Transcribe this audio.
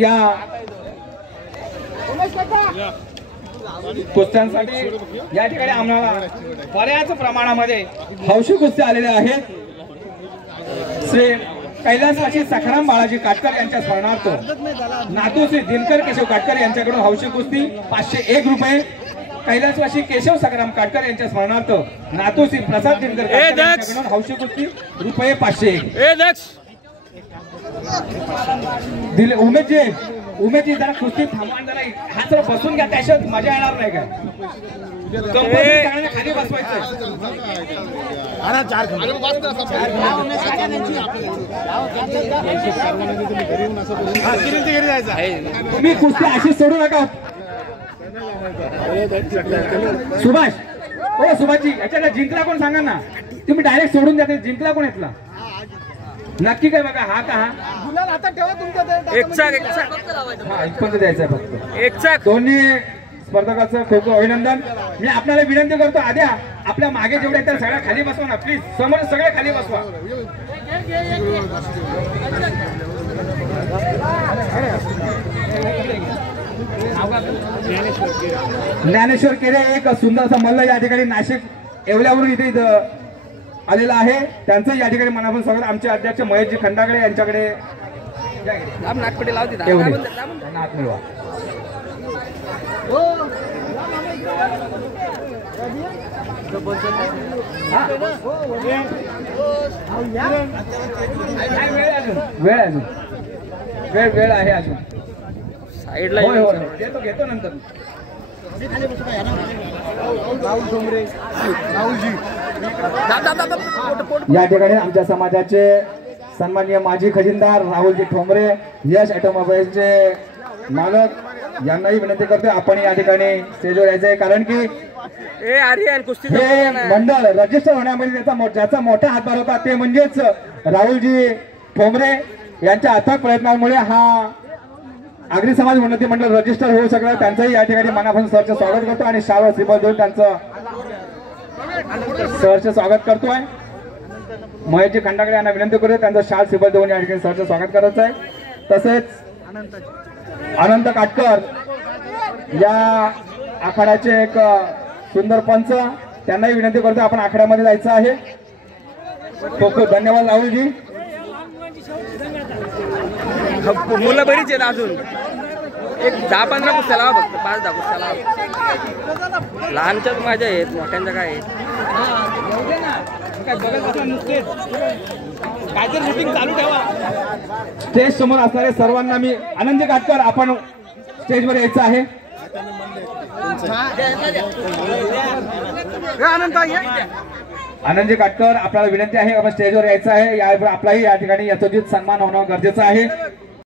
या कुस्त्यांसाठी या ठिकाणी आम्हाला बऱ्याच प्रमाणामध्ये हौशी कुस्त्या आलेल्या आहेत। श्री कैलासवासी सखाराम बाळाजी काटकर यांच्या स्मरणार्थ नातू श्री दिनकर केशव काटकर यांच्याकडून हौशी कुस्ती 501 रुपये। कैलासवासी केशव सखाराम काटकर यांच्या स्मरणार्थ नातू श्री प्रसाद दिनकर काटकर यांच्याकडून हौशी कुस्ती रुपये 501। दिले उमेदजी जरा कुस्ती थांबवा, जरा हा जरा बसून घ्या, त्याशिवाय मजा येणार नाही का? खाली बसवायचं। तुम्ही कुस्ती अशी सोडू नका। सुभाष, ओ सुभाषजी, याच्याला जिंकला कोण सांगा ना, तुम्ही डायरेक्ट सोडून द्या। जिंकला कोण यातला नक्की काय बघा? हा का गुलाल आता ठेवा तुमच्या इथपर्यंत द्यायचा फक्त। दोन्ही स्पर्धकांचं खूप खूप अभिनंदन। मी आपल्याला विनंती करतो, आद्या आपल्या मागे जेवढे आहेत त्या सगळ्या खाली बसवा ना प्लीज, समोर सगळे खाली बसवा। ज्ञानेश्वर केरे एक सुंदरसा मल्ल या ठिकाणी नाशिक येवल्यावरून इथे आलेला आहे, त्यांचं या ठिकाणी मनापासून स्वागत। आमचे अध्यक्ष महेशजी खंडागळे यांच्याकडे वेळ आहे अजून साईडला घेतो नंतर। या ठिकाणी आमच्या समाजाचे सन्माननीय माजी खजिनदार राहुलजी ठोंबरे, यश ऑटोमोबाईलचे मालक यांनाही विनंती करतो आपण या ठिकाणी स्टेजवर यायचंय, कारण की हे मंडळ रजिस्टर होण्यामध्ये ज्याचा मोठा हातभार होता ते म्हणजेच राहुलजी ठोंबरे यांच्या अथक प्रयत्नांमुळे हा आगरी समाज उन्नती मंडळ रजिस्टर होऊ शकला। त्यांचंही या ठिकाणी मनापासून सरचं स्वागत करतो आणि शाल श्रीफळ देऊन त्यांचं सरचं स्वागत करतोय। महेशजी खंडागळे यांना विनंती करतो त्यांचं शाल श्रीफळ देऊन या ठिकाणी सरचं स्वागत करायचं आहे। तसेच अनंत काटकर या आखाड्याचे एक सुंदर पंच, त्यांनाही विनंती करतो आपण आखाड्यामध्ये जायचं आहे। खूप खूप धन्यवाद राहुलजी। मुलं बरीच आहेत अजून, एक 10-15 कुस्त्या लावा फक्त, 5-10 कुस्त्या लावा। लहानच्याच माझ्या आहेत, मोठ्यांच्या काय आहेत। चालू ठेवा। स्टेज समोर असणारे सर्वांना मी आनंदी काटकर आपण स्टेजवर यायचं आहे। आनंदी काटकर आपल्याला विनंती आहे आपण स्टेजवर यायचं आहे। आपलाही या ठिकाणी यथोचित सन्मान होणं गरजेचं आहे।